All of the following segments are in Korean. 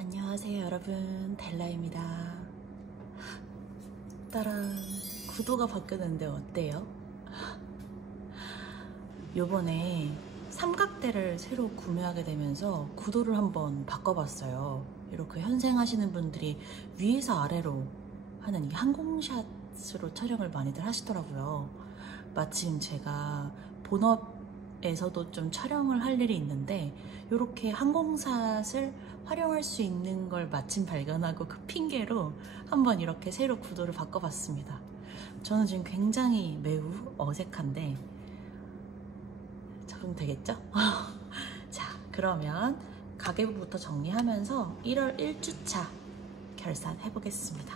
안녕하세요 여러분, 델라입니다. 따란, 구도가 바뀌었는데 어때요? 요번에 삼각대를 새로 구매하게 되면서 구도를 한번 바꿔봤어요. 이렇게 현생하시는 분들이 위에서 아래로 하는 이 항공샷으로 촬영을 많이들 하시더라고요. 마침 제가 본업에서도 좀 촬영을 할 일이 있는데 이렇게 항공샷을 활용할 수 있는 걸 마침 발견하고 그 핑계로 한번 이렇게 새로 구도를 바꿔봤습니다. 저는 지금 굉장히 매우 어색한데 적응되겠죠? 자, 그러면 가계부부터 정리하면서 1월 1주차 결산해보겠습니다.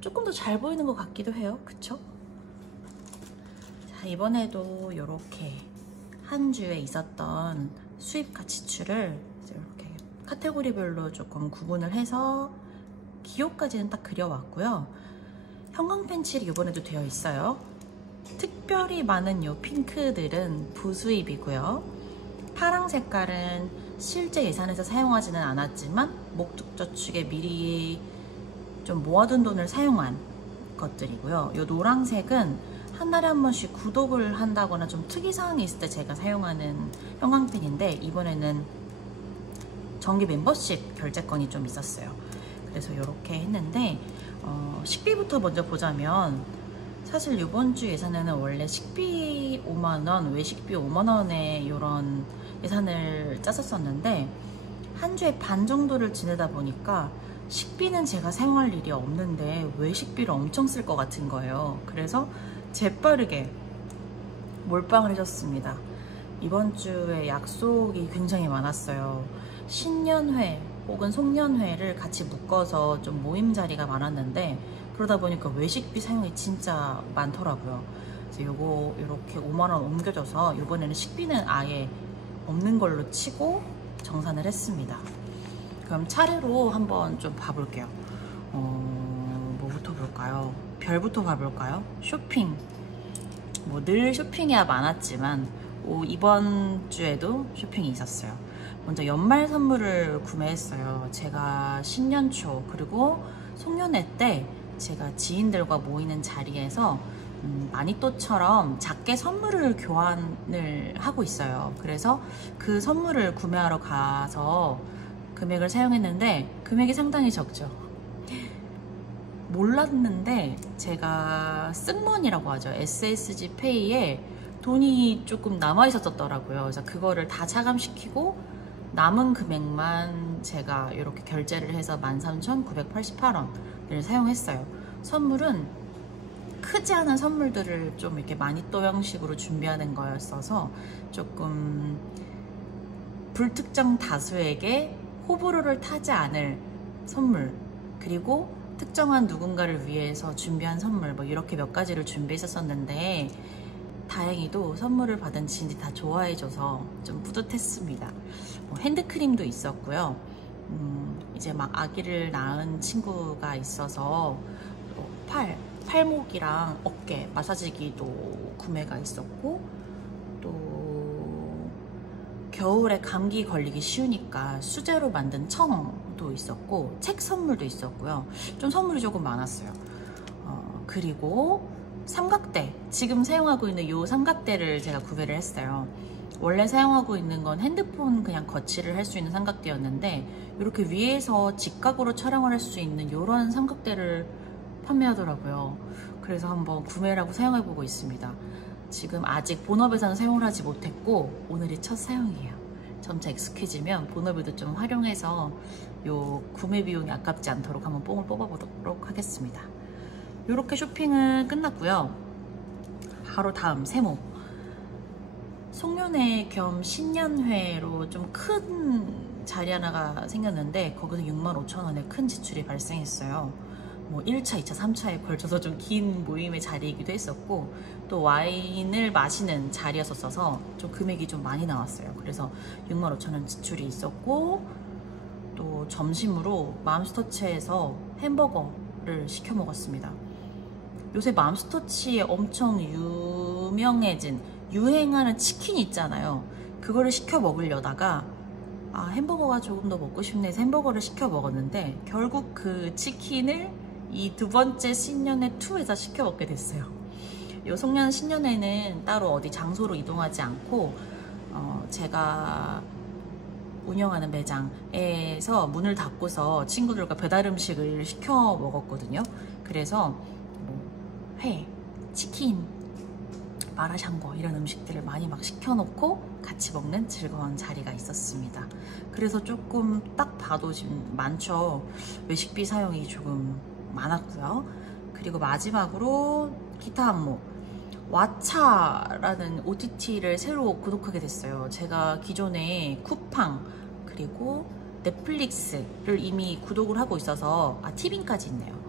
조금 더 잘 보이는 것 같기도 해요. 그쵸? 자, 이번에도 이렇게 한 주에 있었던 수입과 지출을 이렇게 카테고리별로 조금 구분을 해서 기호까지는 딱 그려왔고요. 형광펜 칠이 이번에도 되어 있어요. 특별히 많은 이 핑크들은 부수입이고요. 파랑 색깔은 실제 예산에서 사용하지는 않았지만 목적저축에 미리 좀 모아둔 돈을 사용한 것들이고요. 이 노란색은 한 달에 한 번씩 구독을 한다거나 좀 특이사항이 있을 때 제가 사용하는 형광펜인데 이번에는 정기 멤버십 결제권이 좀 있었어요. 그래서 이렇게 했는데 식비부터 먼저 보자면 사실 이번 주 예산에는 원래 식비 5만원, 외식비 5만원의 이런 예산을 짰었었는데 한 주에 반 정도를 지내다 보니까 식비는 제가 사용할 일이 없는데 외식비를 엄청 쓸 것 같은 거예요. 그래서 재빠르게 몰빵을 해줬습니다. 이번 주에 약속이 굉장히 많았어요. 신년회 혹은 송년회를 같이 묶어서 좀 모임 자리가 많았는데 그러다 보니까 외식비 사용이 진짜 많더라고요. 그래서 요거 이렇게 5만원 옮겨줘서 이번에는 식비는 아예 없는 걸로 치고 정산을 했습니다. 그럼 차례로 한번 좀 봐볼게요. 뭐부터 볼까요? 별부터 봐볼까요? 쇼핑. 뭐 늘 쇼핑이야 많았지만 이번 주에도 쇼핑이 있었어요. 먼저 연말 선물을 구매했어요. 제가 신년초 그리고 송년회 때 제가 지인들과 모이는 자리에서 마니또처럼 작게 선물을 교환을 하고 있어요. 그래서 그 선물을 구매하러 가서 금액을 사용했는데 금액이 상당히 적죠. 몰랐는데 제가 쓴머니라고 하죠. SSG 페이에 돈이 조금 남아 있었더라고요. 그래서 그거를 다 차감시키고 남은 금액만 제가 이렇게 결제를 해서 13,988원을 사용했어요. 선물은 크지 않은 선물들을 좀 이렇게 마니또 형식으로 준비하는 거였어서 조금 불특정 다수에게 호불호를 타지 않을 선물, 그리고 특정한 누군가를 위해서 준비한 선물, 뭐 이렇게 몇 가지를 준비했었는데 다행히도 선물을 받은 지인들이 다 좋아해줘서 좀 뿌듯했습니다. 핸드크림도 있었고요. 이제 막 아기를 낳은 친구가 있어서 팔목이랑 어깨 마사지기도 구매가 있었고, 또 겨울에 감기 걸리기 쉬우니까 수제로 만든 청도 있었고, 책 선물도 있었고요. 좀 선물이 조금 많았어요. 그리고 삼각대, 지금 사용하고 있는 이 삼각대를 제가 구매를 했어요. 원래 사용하고 있는 건 핸드폰 그냥 거치를 할 수 있는 삼각대였는데 이렇게 위에서 직각으로 촬영을 할 수 있는 이런 삼각대를 판매하더라고요. 그래서 한번 구매를 하고 사용해보고 있습니다. 지금 아직 본업에서는 사용을 하지 못했고 오늘이 첫 사용이에요. 점차 익숙해지면 본업에도 좀 활용해서 요 구매 비용이 아깝지 않도록 한번 뽕을 뽑아보도록 하겠습니다. 이렇게 쇼핑은 끝났고요. 바로 다음 세모. 송년회 겸 신년회로 좀 큰 자리 하나가 생겼는데 거기서 65,000원의 큰 지출이 발생했어요. 뭐 1차, 2차, 3차에 걸쳐서 좀 긴 모임의 자리이기도 했었고 또 와인을 마시는 자리였어서 좀 금액이 좀 많이 나왔어요. 그래서 65,000원 지출이 있었고 또 점심으로 맘스터치에서 햄버거를 시켜 먹었습니다. 요새 맘스터치에 엄청 유행하는 치킨 있잖아요. 그거를 시켜 먹으려다가 햄버거가 조금 더 먹고 싶네 해서 햄버거를 시켜 먹었는데 결국 그 치킨을 이 두 번째 신년회 2에서 시켜 먹게 됐어요. 요 송년 신년회는 따로 어디 장소로 이동하지 않고 제가 운영하는 매장에서 문을 닫고서 친구들과 배달 음식을 시켜 먹었거든요. 그래서 회, 치킨, 마라샹궈 이런 음식들을 많이 막 시켜놓고 같이 먹는 즐거운 자리가 있었습니다. 그래서 조금 딱 봐도 지금 많죠. 외식비 사용이 조금 많았고요. 그리고 마지막으로 기타 항목, 왓챠라는 OTT를 새로 구독하게 됐어요. 제가 기존에 쿠팡 그리고 넷플릭스를 이미 구독을 하고 있어서 티빙까지 있네요.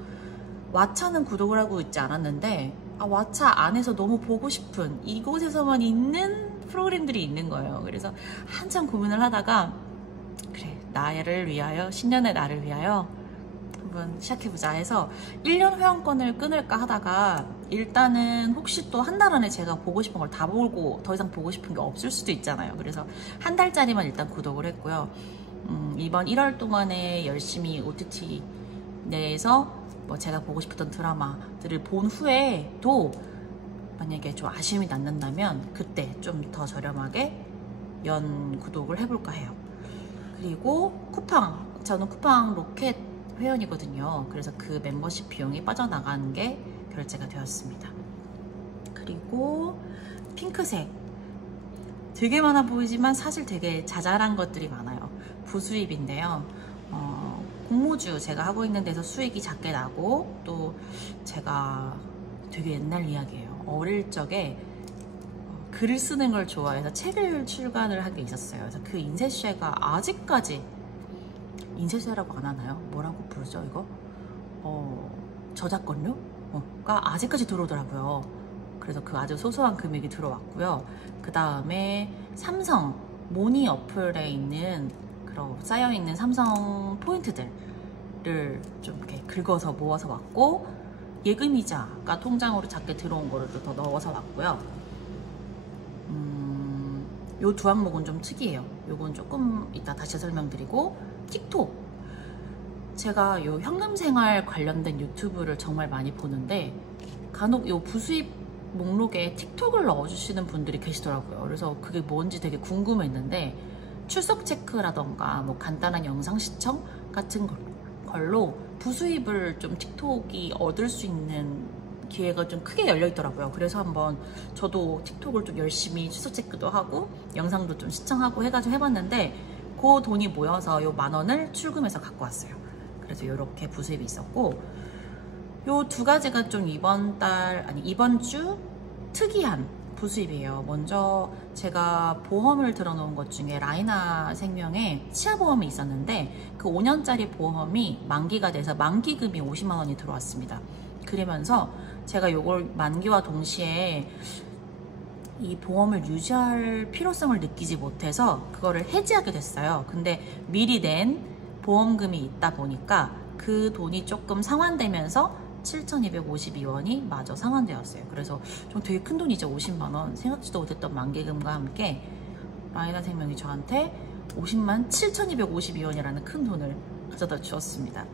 왓챠는 구독을 하고 있지 않았는데 왓챠 안에서 너무 보고 싶은 이곳에서만 있는 프로그램들이 있는 거예요. 그래서 한참 고민을 하다가 그래, 나를 위하여, 신년의 나를 위하여 한번 시작해보자 해서 1년 회원권을 끊을까 하다가 일단은 혹시 또 한 달 안에 제가 보고 싶은 걸 다 보고 더 이상 보고 싶은 게 없을 수도 있잖아요. 그래서 한 달짜리만 일단 구독을 했고요. 이번 1월 동안에 열심히 OTT 내에서 제가 보고 싶었던 드라마들을 본 후에도 만약에 좀 아쉬움이 남는다면 그때 좀 더 저렴하게 연 구독을 해볼까 해요. 그리고 쿠팡, 저는 쿠팡 로켓 회원이거든요. 그래서 그 멤버십 비용이 빠져나가는 게 결제가 되었습니다. 그리고 핑크색, 되게 많아 보이지만 사실 되게 자잘한 것들이 많아요. 부수입인데요. 공모주 제가 하고 있는 데서 수익이 작게 나고, 또 제가 되게 옛날 이야기예요. 어릴 적에 글을 쓰는 걸 좋아해서 책을 출간을 한 게 있었어요. 그래서 그 인쇄쉐가 아직까지, 인쇄쉐라고 안 하나요? 뭐라고 부르죠 이거? 저작권료가 아직까지 들어오더라고요. 그래서 그 아주 소소한 금액이 들어왔고요. 그 다음에 삼성 모니 어플에 있는 그런 쌓여있는 삼성 포인트들을 좀 이렇게 긁어서 모아서 왔고, 예금이자가 통장으로 작게 들어온 거를 또 더 넣어서 왔고요. 요 두 항목은 좀 특이해요. 요건 조금 이따 다시 설명드리고, 틱톡, 제가 요 현금생활 관련된 유튜브를 정말 많이 보는데 간혹 요 부수입 목록에 틱톡을 넣어주시는 분들이 계시더라고요. 그래서 그게 뭔지 되게 궁금했는데, 출석 체크라던가 뭐 간단한 영상 시청 같은 걸로 부수입을 좀 틱톡이 얻을 수 있는 기회가 좀 크게 열려 있더라고요. 그래서 한번 저도 틱톡을 좀 열심히 출석 체크도 하고 영상도 좀 시청하고 해가지고 해봤는데, 그 돈이 모여서 요 10,000원을 출금해서 갖고 왔어요. 그래서 이렇게 부수입이 있었고, 요 두 가지가 좀 이번 주 특이한 부수입이에요. 먼저 제가 보험을 들어놓은 것 중에 라이나 생명에 치아보험이 있었는데, 그 5년짜리 보험이 만기가 돼서 만기금이 50만 원이 들어왔습니다. 그러면서 제가 요걸 만기와 동시에 이 보험을 유지할 필요성을 느끼지 못해서 그거를 해지하게 됐어요. 근데 미리 낸 보험금이 있다 보니까 그 돈이 조금 상환되면서 7,252원이 마저 상환되었어요. 그래서 좀 되게 큰 돈이죠. 50만 원. 생각지도 못했던 만기금과 함께 라이나 생명이 저한테 50만 7,252원이라는 큰 돈을 가져다 주었습니다.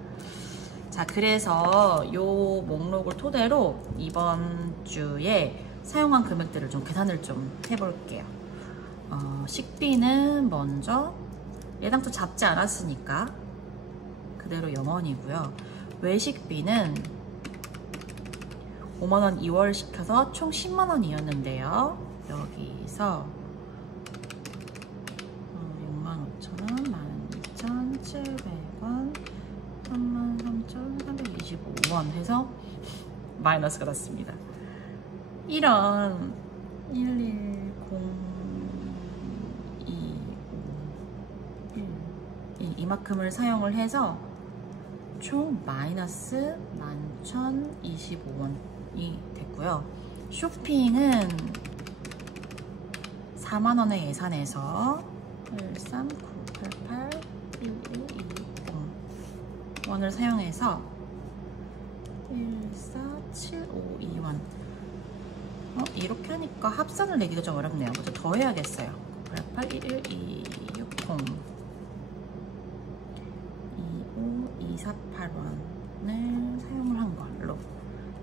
자, 그래서 요 목록을 토대로 이번 주에 사용한 금액들을 좀 계산을 좀 해볼게요. 식비는 먼저 예당초 잡지 않았으니까 그대로 0원이고요. 외식비는 5만원 2월 시켜서 총 10만원이었는데요. 여기서 65,000원, 12,700원, 33,325원 해서 마이너스가 났습니다. 이런 110,251 이만큼을 사용을 해서 총 마이너스 11,025원이 됐고요. 쇼핑은 4만원에 예산해서 139881120원을 사용해서 1488 8752원. 이렇게 하니까 합산을 내기가 좀 어렵네요. 그래서 더 해야겠어요. 811260 25248원을 사용을 한 걸로.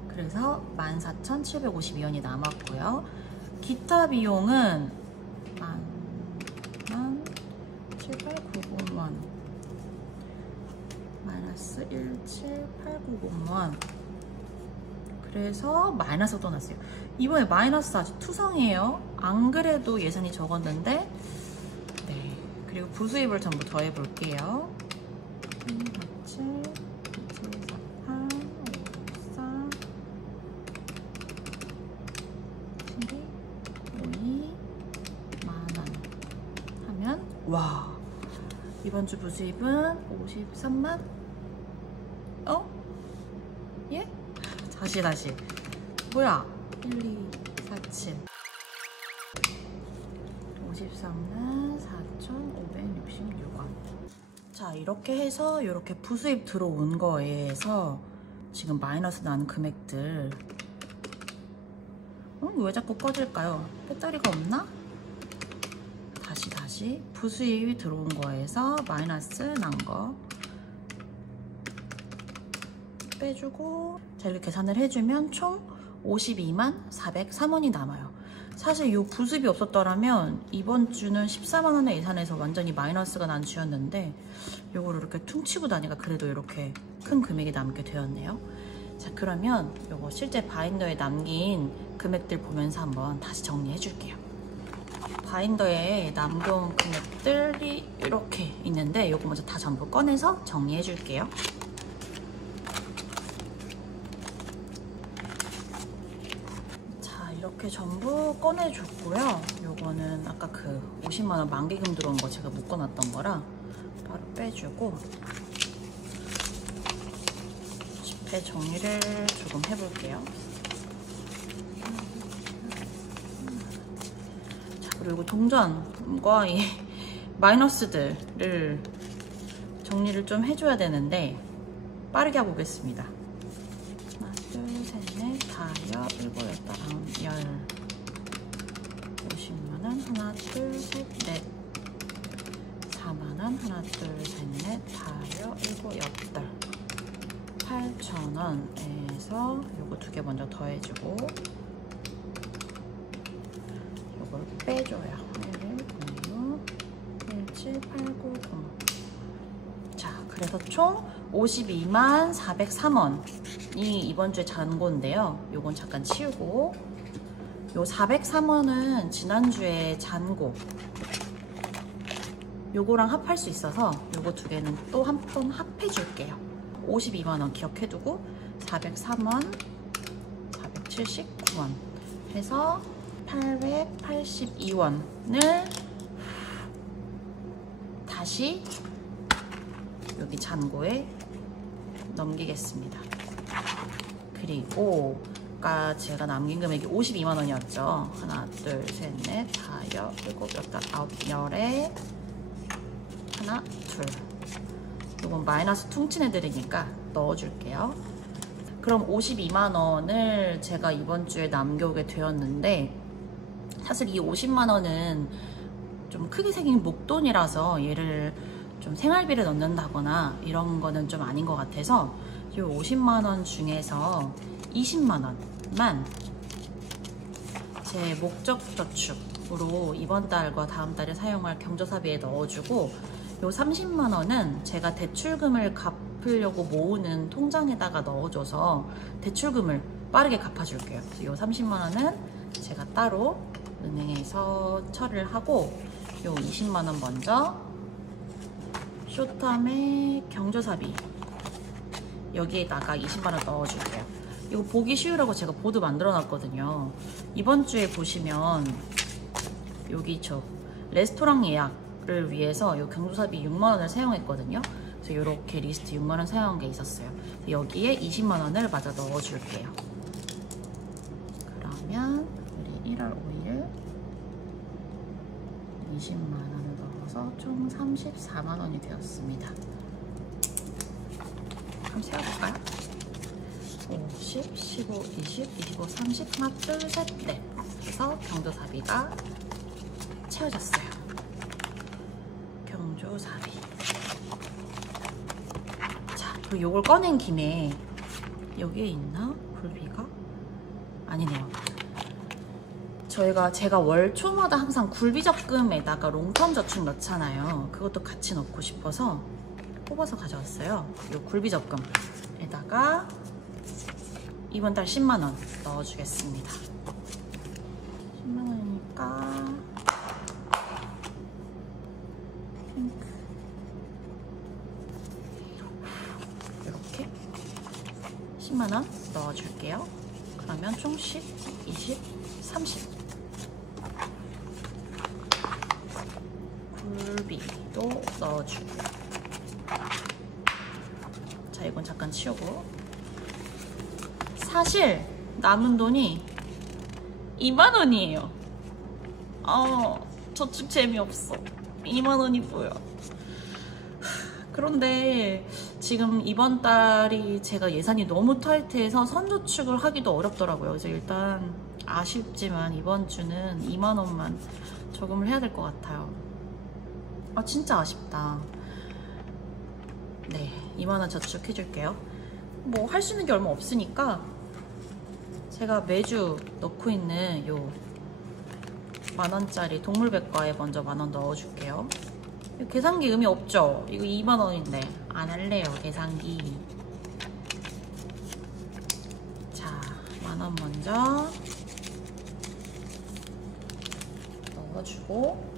그래서 14,752원이 남았고요. 기타 비용은 17,890원 마이너스 17,890원. 그래서 마이너스가 또 났어요. 이번에 마이너스 아주 투성이에요. 안 그래도 예산이 적었는데. 네. 그리고 부수입을 전부 더해 볼게요. 27, 2748, 54, 12, 52, 만원 하면, 와, 이번 주 부수입은 53만? 예? 다시. 뭐야? 1, 2, 4, 7. 53만 4,566원. 자, 이렇게 해서 이렇게 부수입 들어온 거에서 지금 마이너스 나는 금액들. 왜 자꾸 꺼질까요? 배터리가 없나? 다시 부수입이 들어온 거에서 마이너스 난 거 빼주고, 자, 이렇게 계산을 해주면 총 52만 403원이 남아요. 사실 이 부수입이 없었더라면 이번 주는 14만원의 예산에서 완전히 마이너스가 난 주였는데, 요거를 이렇게 퉁치고 나니까 그래도 이렇게 큰 금액이 남게 되었네요. 자, 그러면 요거 실제 바인더에 남긴 금액들 보면서 한번 다시 정리해 줄게요. 바인더에 남겨온 금액들이 이렇게 있는데, 요거 먼저 다 전부 꺼내서 정리해 줄게요. 이렇게 전부 꺼내줬고요. 요거는 아까 그 50만원 만기금 들어온 거 제가 묶어놨던 거라 바로 빼주고, 지폐 정리를 조금 해볼게요. 자, 그리고 동전과 이 마이너스들을 정리를 좀 해줘야 되는데 빠르게 해보겠습니다. 하나, 둘, 셋, 넷, 다, 여, 일곱, 여덟, 아홉, 열. 50만원, 하나, 둘, 셋, 넷. 4만원, 하나, 둘, 셋, 넷, 다, 여, 일곱, 여덟. 8,000원에서 요거 두 개 먼저 더해주고, 요걸 빼줘요. 17890. 자, 그래서 총 52만 403원이 이번 주에 잔고인데요. 요건 잠깐 치우고, 요 403원은 지난주에 잔고, 요거랑 합할 수 있어서 요거 두 개는 또 한 번 합해 줄게요. 52만원 기억해두고 403원, 479원 해서 882원을 다시 여기 잔고에 넘기겠습니다. 그리고 아까 제가 남긴 금액이 52만원이었죠. 하나, 둘, 셋, 넷, 다, 여, 일곱, 여덟, 아홉, 열에 하나, 둘. 이건 마이너스 퉁친해드리니까 넣어줄게요. 그럼 52만원을 제가 이번 주에 남겨오게 되었는데, 사실 이 50만원은 좀 크게 생긴 목돈이라서 얘를 좀 생활비를 넣는다거나 이런 거는 좀 아닌 것 같아서 이 50만원 중에서 20만원만 제 목적저축으로 이번 달과 다음 달에 사용할 경조사비에 넣어주고, 요 30만원은 제가 대출금을 갚으려고 모으는 통장에다가 넣어줘서 대출금을 빠르게 갚아줄게요. 요 30만원은 제가 따로 은행에서 처리를 하고, 요 20만원 먼저 쇼텀의 경조사비 여기에다가 20만원 넣어줄게요. 이거 보기 쉬우라고 제가 보드 만들어 놨거든요. 이번 주에 보시면 여기 저 레스토랑 예약을 위해서 요 경조사비 6만원을 사용했거든요. 그래서 이렇게 리스트 6만원 사용한 게 있었어요. 여기에 20만원을 마저 넣어줄게요. 그러면 우리 1월 5일 20만원을 넣어서 총 34만원이 되었습니다. 한번 세어볼까요? 5, 10, 15, 20, 25, 30 하나 둘 셋 넷 해서 경조사비가 채워졌어요. 경조사비. 자, 그리고 요걸 꺼낸 김에 여기에 있나? 굴비가? 아니네요. 제가 월 초마다 항상 굴비 적금에다가 롱텀 저축 넣잖아요. 그것도 같이 넣고 싶어서 뽑아서 가져왔어요. 요 굴비 적금에다가 이번 달 10만 원 넣어주겠습니다. 10만 원이니까 이렇게 10만 원 넣어줄게요. 그러면 총 10, 20, 30. 굴비도 넣어주고. 자, 이건 잠깐 치우고. 사실 남은 돈이 2만 원이에요. 저축 재미없어. 2만 원이 뭐야. 그런데 지금 이번 달이 제가 예산이 너무 타이트해서 선저축을 하기도 어렵더라고요. 그래서 일단 아쉽지만 이번 주는 2만 원만 저금을 해야 될 것 같아요. 진짜 아쉽다. 네, 2만 원 저축해줄게요. 뭐 할 수 있는 게 얼마 없으니까 제가 매주 넣고 있는 요 만원짜리 동물백과에 먼저 10,000원 넣어줄게요. 계산기 의미 없죠? 이거 2만 원인데 안 할래요, 계산기. 자, 10,000원 먼저 넣어주고.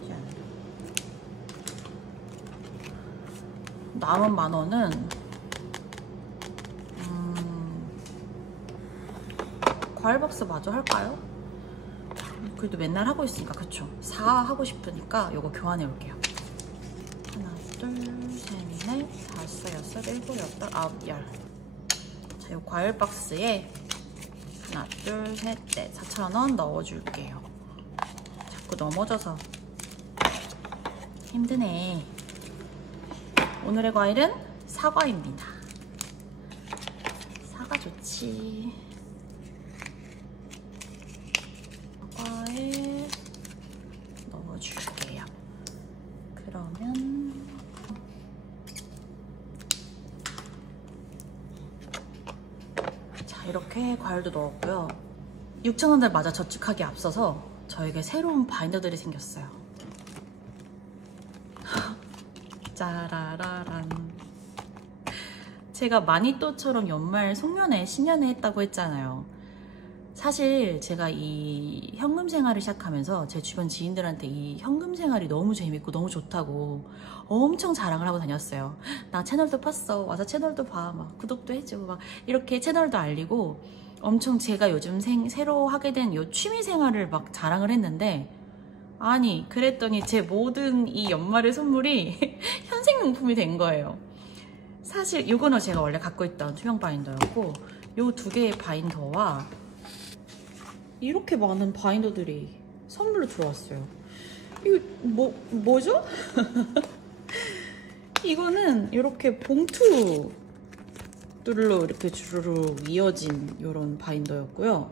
짠짠. 남은 10,000원은 과일박스 마저 할까요? 그래도 맨날 하고 있으니까, 그쵸? 4 하고 싶으니까 요거 교환해 올게요. 하나, 둘, 셋, 넷, 다섯, 여섯, 일곱, 여덟, 아홉, 열. 자, 요 과일박스에 하나, 둘, 셋, 넷, 4,000원 넣어줄게요. 자꾸 넘어져서 힘드네. 오늘의 과일은 사과입니다. 사과 좋지. 사과에 넣어줄게요. 그러면 자, 이렇게 과일도 넣었고요. 6,000원들 맞아 저축하기에 앞서서 저에게 새로운 바인더들이 생겼어요. 짜라라란. 제가 마니또처럼 연말 송년회, 신년회 했다고 했잖아요. 사실 제가 이 현금 생활을 시작하면서 제 주변 지인들한테 이 현금 생활이 너무 재밌고 너무 좋다고 엄청 자랑을 하고 다녔어요. 나 채널도 팠어. 와서 채널도 봐. 막 구독도 해주고 막 이렇게 채널도 알리고 엄청 제가 요즘 새로 하게 된 요 취미 생활을 막 자랑을 했는데, 아니 그랬더니 제 모든 이 연말의 선물이 현생용품이 된 거예요. 사실 이거는 제가 원래 갖고 있던 투명 바인더였고, 요 두 개의 바인더와 이렇게 많은 바인더들이 선물로 들어왔어요. 이거 뭐죠? 이거는 이렇게 봉투들로 이렇게 주르르 이어진 이런 바인더였고요.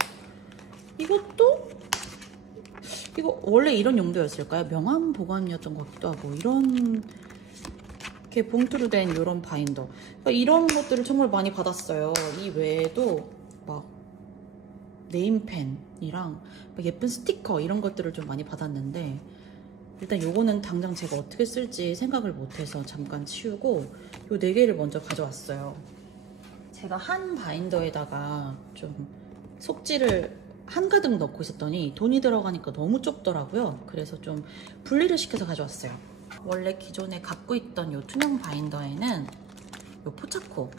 이거 원래 이런 용도였을까요? 명함 보관이었던 것 같기도 하고, 이런 이렇게 봉투로 된 이런 바인더. 그러니까 이런 것들을 정말 많이 받았어요. 이 외에도 막 네임펜이랑 예쁜 스티커 이런 것들을 좀 많이 받았는데, 일단 요거는 당장 제가 어떻게 쓸지 생각을 못해서 잠깐 치우고 요 4개를 먼저 가져왔어요. 제가 한 바인더에다가 좀 속지를 한가득 넣고 있었더니 돈이 들어가니까 너무 좁더라고요. 그래서 좀 분리를 시켜서 가져왔어요. 원래 기존에 갖고 있던 요 투명 바인더에는 요 포차코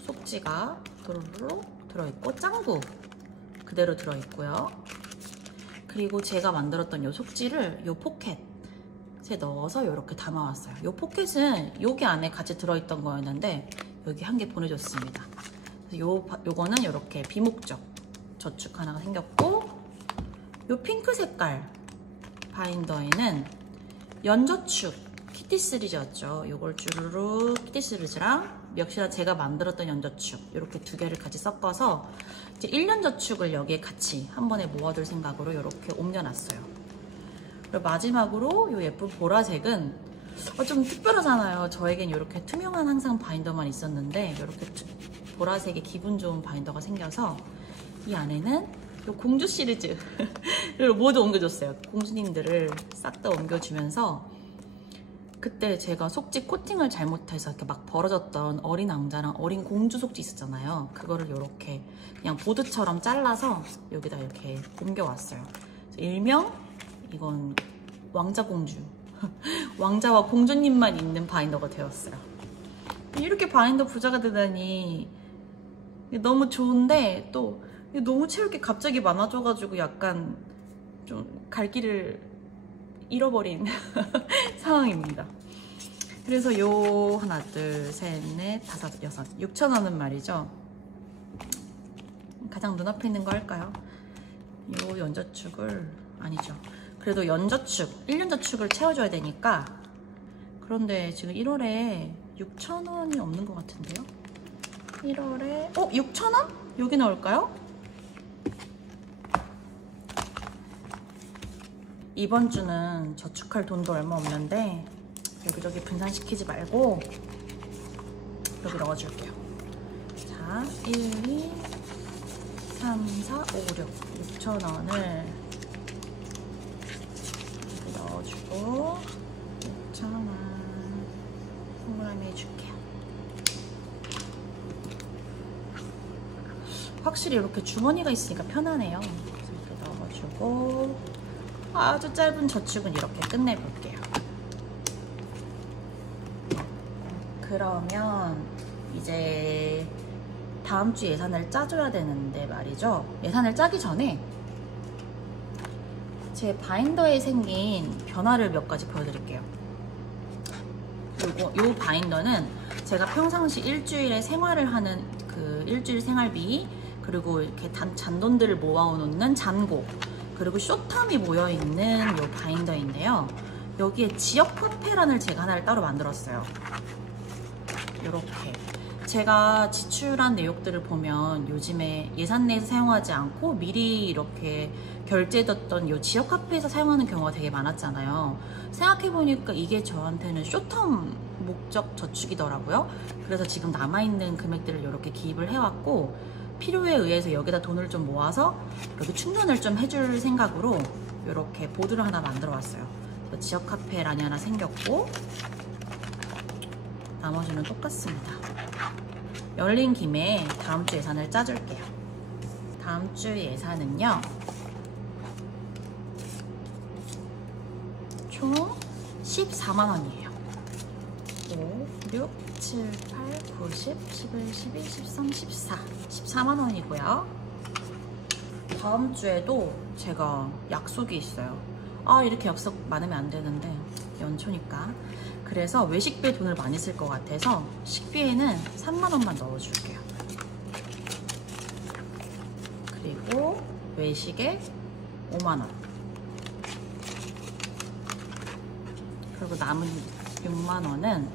속지가 도로로 들어있고, 짱구 그대로 들어있고요. 그리고 제가 만들었던 요 속지를 요 포켓에 넣어서 이렇게 담아왔어요. 요 포켓은 여기 안에 같이 들어있던 거였는데 여기 한 개 보내줬습니다. 요거는 이렇게 비목적 저축 하나가 생겼고, 요 핑크 색깔 바인더에는 연저축 키티 시리즈였죠. 요걸 주르륵 키티 시리즈랑 역시나 제가 만들었던 연저축 이렇게 두 개를 같이 섞어서 이제 1년 저축을 여기에 같이 한 번에 모아둘 생각으로 이렇게 옮겨놨어요. 그리고 마지막으로 이 예쁜 보라색은 좀 특별하잖아요. 저에겐 이렇게 투명한 항상 바인더만 있었는데 이렇게 보라색의 기분 좋은 바인더가 생겨서 이 안에는 이 공주 시리즈를 모두 옮겨줬어요. 공주님들을 싹 다 옮겨주면서 그때 제가 속지 코팅을 잘못해서 이렇게 막 벌어졌던 어린 왕자랑 어린 공주 속지 있었잖아요. 그거를 이렇게 그냥 보드처럼 잘라서 여기다 이렇게 옮겨왔어요. 일명 이건 왕자 공주 왕자와 공주님만 있는 바인더가 되었어요. 이렇게 바인더 부자가 되다니 너무 좋은데 또 너무 채울 게 갑자기 많아져가지고 약간 좀 갈 길을 잃어버린 상황입니다. 그래서 요 하나 둘 셋 넷 다섯 여섯 6,000원은 말이죠. 가장 눈앞에 있는 거 할까요? 요 연저축을 아니죠. 그래도 연저축 1년 저축을 채워줘야 되니까. 그런데 지금 1월에 6,000원이 없는 것 같은데요. 1월에 6,000원? 여기 넣을까요? 이번 주는 저축할 돈도 얼마 없는데 여기저기 분산시키지 말고 여기 넣어줄게요. 자, 1, 2, 3, 4, 5, 6 6,000원을 여기 넣어주고 6,000원 동그라미 해줄게요. 확실히 이렇게 주머니가 있으니까 편하네요. 그래서 이렇게 넣어주고 아주 짧은 저축은 이렇게 끝내볼게요. 그러면 이제 다음 주 예산을 짜줘야 되는데 말이죠. 예산을 짜기 전에 제 바인더에 생긴 변화를 몇 가지 보여드릴게요. 요 바인더는 제가 평상시 일주일에 생활을 하는 그 일주일 생활비, 그리고 이렇게 잔돈들을 모아놓는 잔고, 그리고 쇼텀이 모여있는 요 바인더인데요. 여기에 지역 화폐란을 제가 하나를 따로 만들었어요. 이렇게 제가 지출한 내역들을 보면 요즘에 예산 내에서 사용하지 않고 미리 이렇게 결제해뒀던 요 지역 화폐에서 사용하는 경우가 되게 많았잖아요. 생각해보니까 이게 저한테는 쇼텀 목적 저축이더라고요. 그래서 지금 남아있는 금액들을 이렇게 기입을 해왔고, 필요에 의해서 여기다 돈을 좀 모아서 여기 충전을 좀 해줄 생각으로 이렇게 보드를 하나 만들어 왔어요. 지역 화폐란이 하나 생겼고, 나머지는 똑같습니다. 열린 김에 다음 주 예산을 짜줄게요. 다음 주 예산은요, 총 14만원이에요 5, 6, 7, 8, 9, 10, 11, 12, 13, 14 14만원이고요 다음 주에도 제가 약속이 있어요. 이렇게 약속 많으면 안 되는데 연초니까. 그래서 외식비에 돈을 많이 쓸 것 같아서 식비에는 3만원만 넣어줄게요. 그리고 외식에 5만원, 그리고 남은 6만원은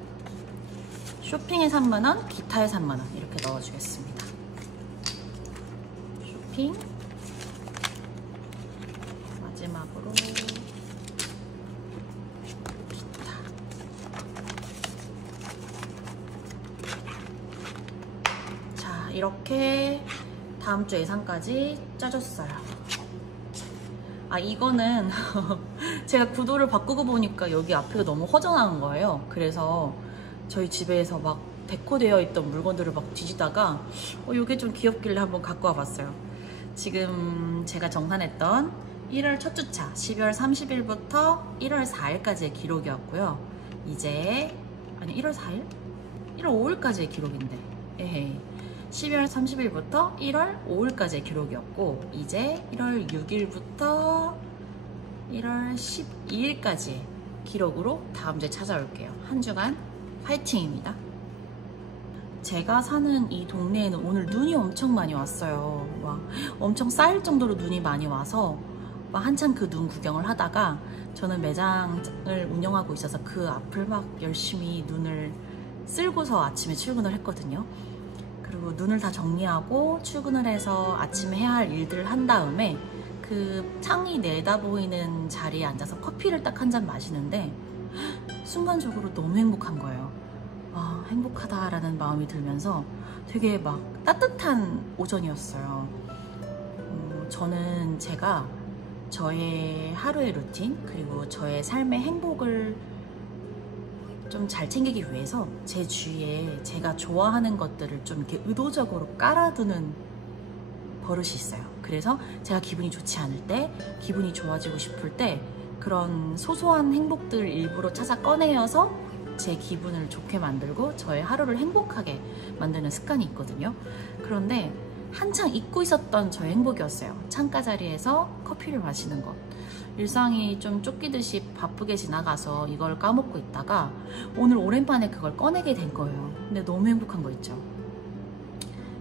쇼핑에 3만원, 기타에 3만원 이렇게 넣어주겠습니다. 쇼핑, 마지막으로 기타. 자, 이렇게 다음 주 예산까지 짜줬어요. 이거는 제가 구도를 바꾸고 보니까 여기 앞에가 너무 허전한 거예요. 그래서 저희 집에서 막 데코되어 있던 물건들을 막 뒤지다가 이게 좀 귀엽길래 한번 갖고 와봤어요. 지금 제가 정산했던 1월 첫 주차 12월 30일부터 1월 4일까지의 기록이었고요. 이제 1월 4일? 1월 5일까지의 기록인데 에헤이. 12월 30일부터 1월 5일까지의 기록이었고, 이제 1월 6일부터 1월 12일까지의 기록으로 다음 주에 찾아올게요. 한 주간 파이팅입니다. 제가 사는 이 동네에는 오늘 눈이 엄청 많이 왔어요. 막 엄청 쌓일 정도로 눈이 많이 와서 막 한참 그 눈 구경을 하다가, 저는 매장을 운영하고 있어서 그 앞을 막 열심히 눈을 쓸고서 아침에 출근을 했거든요. 그리고 눈을 다 정리하고 출근을 해서 아침에 해야 할 일들을 한 다음에 그 창이 내다 보이는 자리에 앉아서 커피를 딱 한 잔 마시는데 순간적으로 너무 행복한 거예요. 와, 행복하다라는 마음이 들면서 되게 막 따뜻한 오전이었어요. 저는 제가 저의 하루의 루틴 그리고 저의 삶의 행복을 좀 잘 챙기기 위해서 제 주위에 제가 좋아하는 것들을 좀 이렇게 의도적으로 깔아두는 버릇이 있어요. 그래서 제가 기분이 좋지 않을 때, 기분이 좋아지고 싶을 때 그런 소소한 행복들을 일부러 찾아 꺼내어서 제 기분을 좋게 만들고 저의 하루를 행복하게 만드는 습관이 있거든요. 그런데 한창 잊고 있었던 저의 행복이었어요. 창가 자리에서 커피를 마시는 것. 일상이 좀 쫓기듯이 바쁘게 지나가서 이걸 까먹고 있다가 오늘 오랜만에 그걸 꺼내게 된 거예요. 근데 너무 행복한 거 있죠.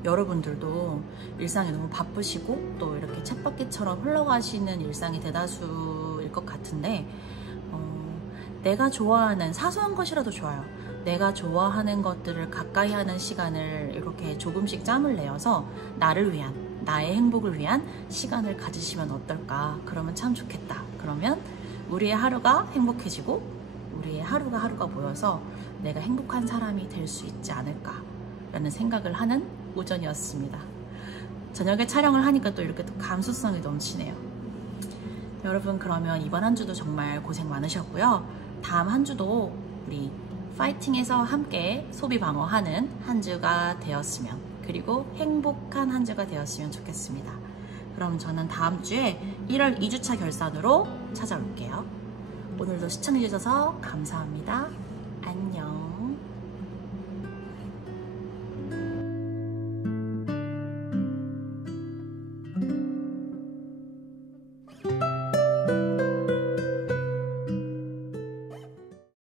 여러분들도 일상이 너무 바쁘시고 또 이렇게 쳇바퀴처럼 흘러가시는 일상이 대다수일 것 같은데 내가 좋아하는 사소한 것이라도 좋아요. 내가 좋아하는 것들을 가까이 하는 시간을 이렇게 조금씩 짬을 내어서 나를 위한, 나의 행복을 위한 시간을 가지시면 어떨까? 그러면 참 좋겠다. 그러면 우리의 하루가 행복해지고 우리의 하루가 모여서 내가 행복한 사람이 될 수 있지 않을까? 라는 생각을 하는 오전이었습니다. 저녁에 촬영을 하니까 또 이렇게 또 감수성이 넘치네요. 여러분, 그러면 이번 한 주도 정말 고생 많으셨고요. 다음 한 주도 우리 파이팅해서 함께 소비 방어하는 한 주가 되었으면, 그리고 행복한 한 주가 되었으면 좋겠습니다. 그럼 저는 다음 주에 1월 2주차 결산으로 찾아올게요. 오늘도 시청해주셔서 감사합니다.